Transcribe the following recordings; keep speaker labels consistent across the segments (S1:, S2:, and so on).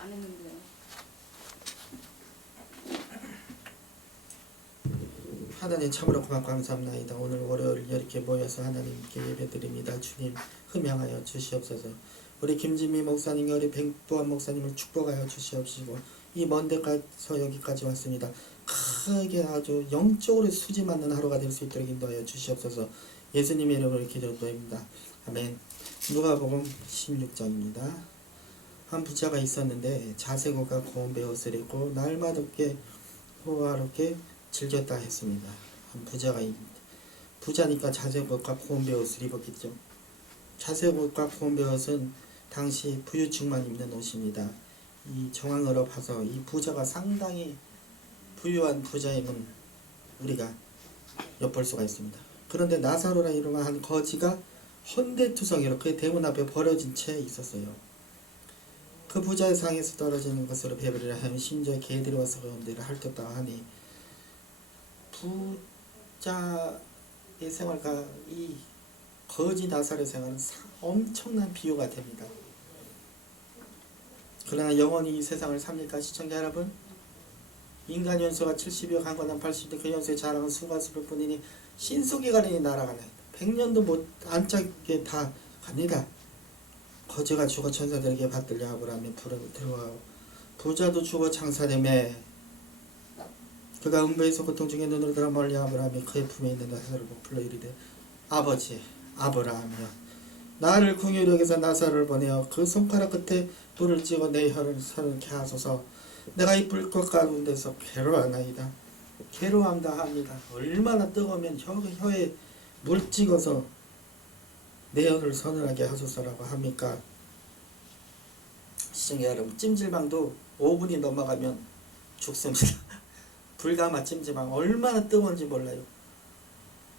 S1: 안 했는데.
S2: 하나님 참으로 고맙고 감사합나이다. 오늘 월요일 이렇게 모여서 하나님께 예배드립니다. 주님 흠양하여 주시옵소서. 우리 김진미 목사님, 우리 백부한 목사님을 축복하여 주시옵시고 이 먼 데가서 여기까지 왔습니다. 크게 아주 영적으로 수지 맞는 하루가 될 수 있도록 인도하여 주시옵소서. 예수님의 이름으로 기도드립니다. 아멘. 누가복음 16장입니다. 한 부자가 있었는데 자세고가 고운 배옷을 입고 날마덥게 호화롭게 즐겼다 했습니다. 한 부자가 있 부자니까 자세옷과 고운 배옷을 입었겠죠. 자세옷과 고운 배옷은 당시 부유층만 입는 옷입니다. 이 정황으로 봐서 이 부자가 상당히 부유한 부자임은 우리가 엿볼 수가 있습니다. 그런데 나사로라 이름의 한 거지가 헌대투성이로 그의 대문 앞에 버려진 채 있었어요. 그 부자의 상에서 떨어지는 것으로 배부리라 하면 심지어 개들이 와서 그 음대를 핥았다 하니 부자의 생활과 이 거지 나사로의 생활은 사- 엄청난 비유가 됩니다. 그러나 영원히 이 세상을 삽니까 시청자 여러분? 인간 연수가 70여 강건한 80대 그 연수의 자랑은 수가수일 뿐이니 신속이가리니 날아가네 100년도 못 안짝게 다 갑니다. 거지가 죽어 천사들에게 받들려 아브라함이 불에 들어가고 부자도 죽어 장사되매 그가 음부에서 고통 중에 눈을 들어 멀리 아브라함이 그의 품에 있는 나사로를 불러 이르되 아버지 아브라함이여 나를 궁유히 여기서 나사로를 보내어 그 손가락 끝에 불을 찍어 내 혀를 서늘케 하소서. 내가 이 불꽃 가운데서 괴로워하나이다. 괴로워한다 합니다. 얼마나 뜨거우면 혀, 혀에 물 찍어서 내 혀를 서늘하게 하소서라고 합니까? 시청자 여러분 찜질방도 5분이 넘어가면 죽습니다. 불가마 찜질방 얼마나 뜨거운지 몰라요.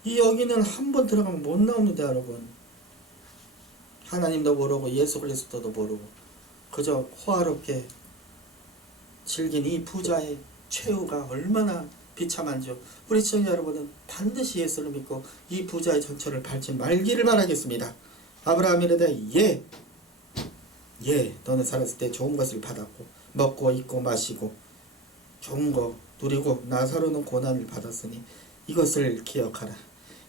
S2: 이 여기는 한 번 들어가면 못 나옵니다 여러분. 하나님도 모르고 예수 그리스도도 모르고 그저 호화롭게 즐긴 이 부자의 최후가 얼마나 비참한지요. 우리 시청자 여러분은 반드시 예수를 믿고 이 부자의 전철을 밟지 말기를 바라겠습니다. 아브라함이 이르되 예, 예, 너는 살았을 때 좋은 것을 받았고 먹고 입고 마시고 좋은 거 누리고 나사로는 고난을 받았으니 이것을 기억하라.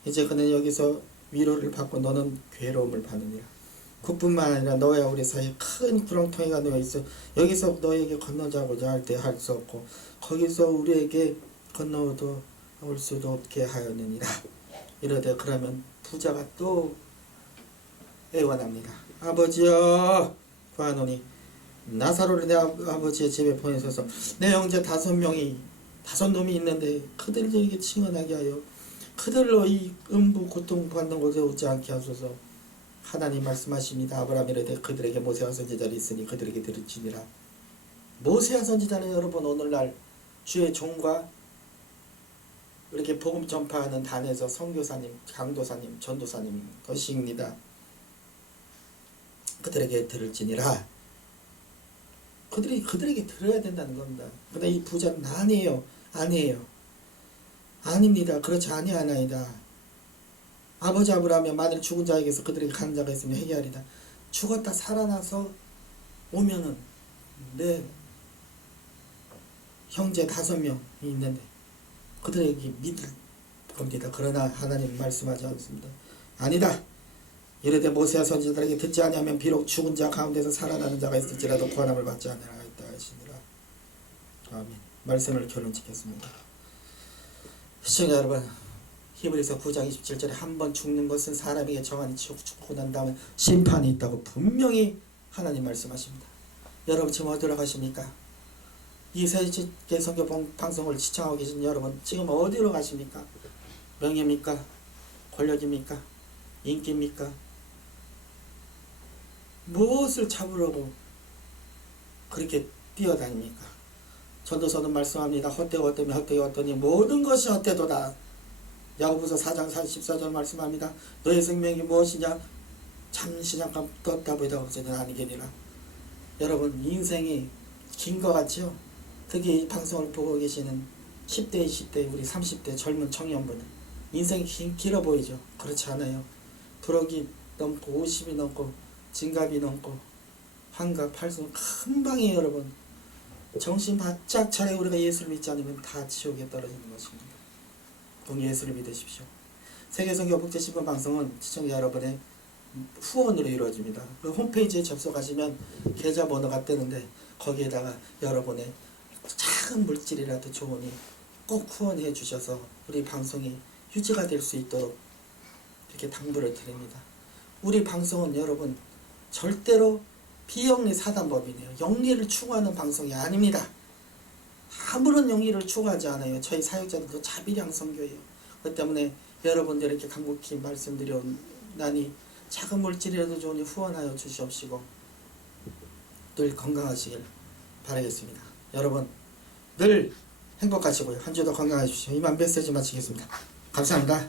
S2: 이제 그는 여기서 위로를 받고 너는 괴로움을 받느니라. 그뿐만 아니라 너와 우리 사이에 큰 구렁텅이가 놓여 있어 여기서 너에게 건너자고자 할 때 할 수 없고 거기서 우리에게 건너도 올 수도 없게 하였느니라 이러되 그러면 부자가 또 애원합니다 아버지여 구하노니 나사로를 내 아- 아버지의 집에 보내셔서 내 형제 다섯 명이 다섯 놈이 있는데 그들에게 칭언하게 하여 그들로 이 음부 고통받는 곳에 오지 않게 하소서 하나님 말씀하십니다. 아브라함 이르되 그들에게 모세와 선지자를 있으니 그들에게 들을지니라. 모세와 선지자는 여러분 오늘날 주의 종과 이렇게 복음 전파하는 단에서 선교사님, 강도사님, 전도사님 것입니다. 그들에게 들을지니라. 그들이 그들에게 들어야 된다는 겁니다. 근데 이 부자는 아니에요. 아니에요. 아닙니다. 그렇지 아니하나이다. 아버지 아브라함이 만일 죽은 자에게서 그들에게 가는 자가 있으면 회개하리다. 죽었다 살아나서 오면은 내 형제 다섯 명이 있는데 그들에게 믿을 겁니다. 그러나 하나님 말씀하지 않습니다. 아니다. 이르되 모세와 선지자들에게 듣지 아니하면 비록 죽은 자 가운데서 살아나는 자가 있을지라도 구원함을 받지 않으라 하시니라. 아멘. 말씀을 결론 짓겠습니다. 시청자 여러분, 히브리서 9장 27절에 한 번 죽는 것은 사람에게 정한이 죽고 난 다음에 심판이 있다고 분명히 하나님 말씀하십니다. 여러분 지금 어디로 가십니까? 이 선교 방- 방송을 시청하고 계신 여러분 지금 어디로 가십니까? 명예입니까? 권력입니까? 인기입니까? 무엇을 잡으려고 그렇게 뛰어다닙니까? 전도서는 말씀합니다. 헛되고 헛되며 헛되고 헛되니 모든 것이 헛되도다. 야고보서 4장 44절 말씀합니다. 너의 생명이 무엇이냐? 잠시 잠깐 떴다 보이다 없어지는 아니겠니라. 여러분 인생이 긴 것 같죠? 특히 이 방송을 보고 계시는 10대, 20대, 우리 30대 젊은 청년분들 인생이 긴, 길어 보이죠? 그렇지 않아요. 부록이 넘고 50이 넘고 진갑이 넘고 환각 팔순 금방이에요 여러분. 정신 바짝 차려 우리가 예수를 믿지 않으면 다 지옥에 떨어지는 것입니다. 꼭 예수를 믿으십시오. 세계성교 복제 신분 방송은 시청자 여러분의 후원으로 이루어집니다. 그 홈페이지에 접속하시면 계좌번호가 뜨는데 거기에다가 여러분의 작은 물질이라도 좋으니 꼭 후원해 주셔서 우리 방송이 유지가 될 수 있도록 이렇게 당부를 드립니다. 우리 방송은 여러분 절대로 비영리 사단법이네요. 영리를 추구하는 방송이 아닙니다. 아무런 영리를 추구하지 않아요. 저희 사역자들도 자비량 선교예요. 그 때문에 여러분들 이렇게 간곡히 말씀드려나니 작은 물질이라도 좋으니 후원하여 주시옵시고 늘 건강하시길 바라겠습니다. 여러분 늘 행복하시고요. 한 주도 건강하십시오. 이만 메시지 마치겠습니다. 감사합니다.